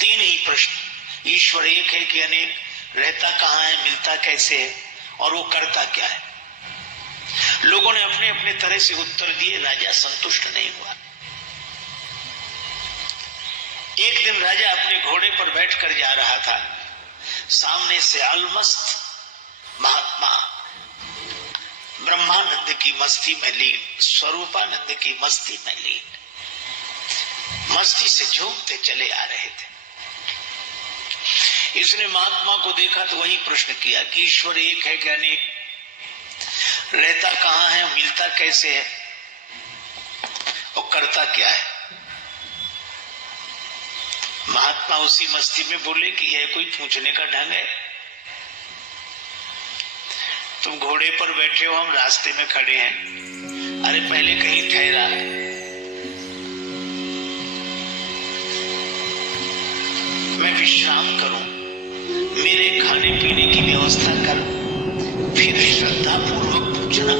तीन ही प्रश्न, ईश्वर एक है कि अनेक, रहता कहाँ है, मिलता कैसे है, और वो करता क्या है। लोगों ने अपने अपने तरह से उत्तर दिए, राजा संतुष्ट नहीं हुआ। एक दिन राजा अपने घोड़े पर बैठकर जा रहा था, सामने से अलमस्त महात्मा ब्रह्मानंद की मस्ती में लीन, स्वरूपानंद की मस्ती में लीन, मस्ती से झूमते चले आ रहे थे। इसने महात्मा को देखा तो वही प्रश्न किया कि ईश्वर एक है कि अनेक, रहता कहाँ है, मिलता कैसे है, और करता क्या है। महात्मा उसी मस्ती में बोले कि यह कोई पूछने का ढंग है, तुम घोड़े पर बैठे हो, हम रास्ते में खड़े हैं, अरे पहले कहीं ठहरा, मैं विश्राम करूं, मेरे खाने पीने की व्यवस्था कर, फिर श्रद्धा पूर्वक पूछना,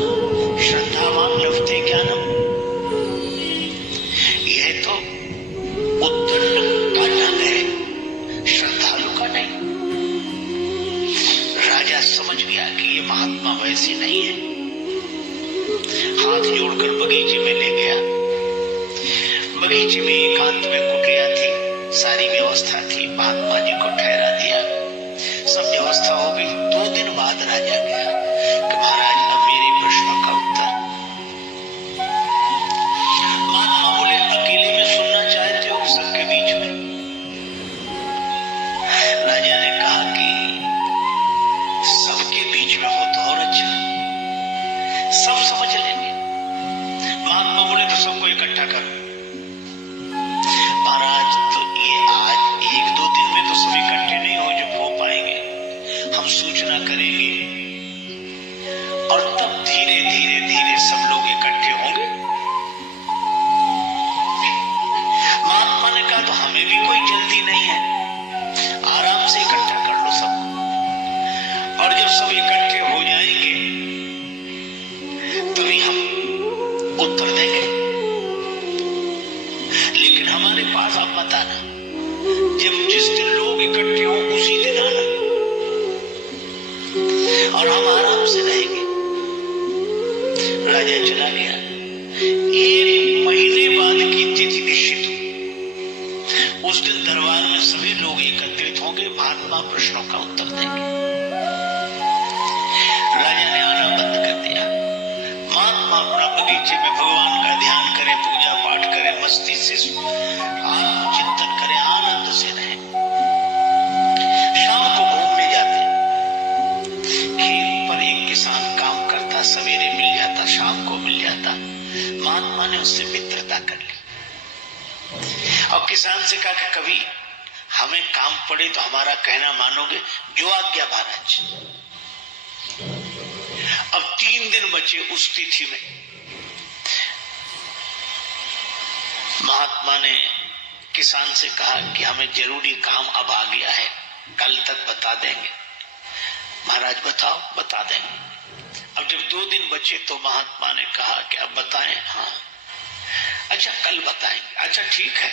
श्रद्धावान लभते ज्ञानम। यह तो उद्दंड का ढंग है, श्रद्धालु का नहीं। राजा समझ गया कि ये महात्मा वैसे नहीं है, हाथ जोड़कर बगीचे में ले गया। बगीचे में एकांत में कुटिया थी, सारी व्यवस्था थी, महात्मा जी को ठहरा दिया, सब व्यवस्था हो गई। 2 दिन बाद राजा गया कि महाराज अब मेरे प्रश्नों का उत्तर। महात्मा बोले अकेले में सुनना चाहते हो कि सबके बीच में? राजा ने कहा कि सबके बीच में हो तो और अच्छा, सब समझ लेंगे। महात्मा बोले तो सबको इकट्ठा करो। महाराज तो ये आज 1-2 दिन में तो सब इकट्ठे नहीं हो पाएंगे, हम सूचना करेंगे और तब धीरे धीरे धीरे सब लोग इकट्ठे होंगे। महात्मा ने कहा तो हमें भी कोई जल्दी नहीं है, आराम से इकट्ठा कर लो सब, और जब सब इकट्ठे हो जाएंगे तभी हम उत्तर देंगे। लेकिन हमारे पास आप मत आना, जब जिस दिन लोग इकट्ठे हो उसी दिन आना, और हम आराम से रहेंगे। राजा चला गया। 1 महीने बाद की तिथि निश्चित हुई। उस दिन दरबार में सभी लोग एकत्रित होंगे, महात्मा प्रश्नों का उत्तर देंगे। राजा ने आना बंद कर दिया। महात्मा अपना बगीचे में भगवान का ध्यान करें, पूजा पाठ करें, मस्ती से आत्मचिंतन करें, आनंद से रहें। शाम को घूमने जाते, खेत पर एक किसान काम करता, सवेरे मिल जाता, शाम को मिल जाता। महात्मा ने उससे मित्रता कर ली और किसान से कहा कि कभी हमें काम पड़े तो हमारा कहना मानोगे? जो आज्ञा महाराज। अब 3 दिन बचे उस तिथि में। महात्मा ने किसान से कहा कि हमें जरूरी काम अब आ गया है, कल तक बता देंगे। महाराज बताओ, बता देंगे। अब जब 2 दिन बचे तो महात्मा ने कहा कि अब बताएं? हाँ। अच्छा कल बताएंगे। अच्छा ठीक है।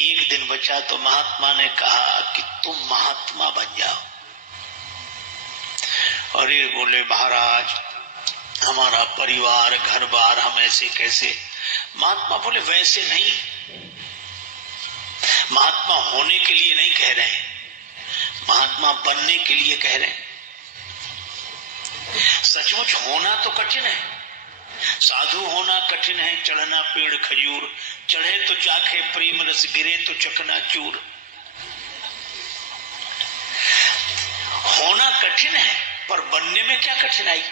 1 दिन बचा तो महात्मा ने कहा कि तुम महात्मा बन जाओ। अरे बोले महाराज हमारा परिवार घर बार, हम ऐसे कैसे? महात्मा बोले वैसे नहीं, महात्मा होने के लिए नहीं कह रहे, महात्मा बनने के लिए कह रहे हैं। सचमुच होना तो कठिन है, साधु होना कठिन है। चढ़ना पेड़ खजूर, चढ़े तो चाखे प्रेम रस, गिरे तो चकनाचूर। होना कठिन है, पर बनने में क्या कठिनाई?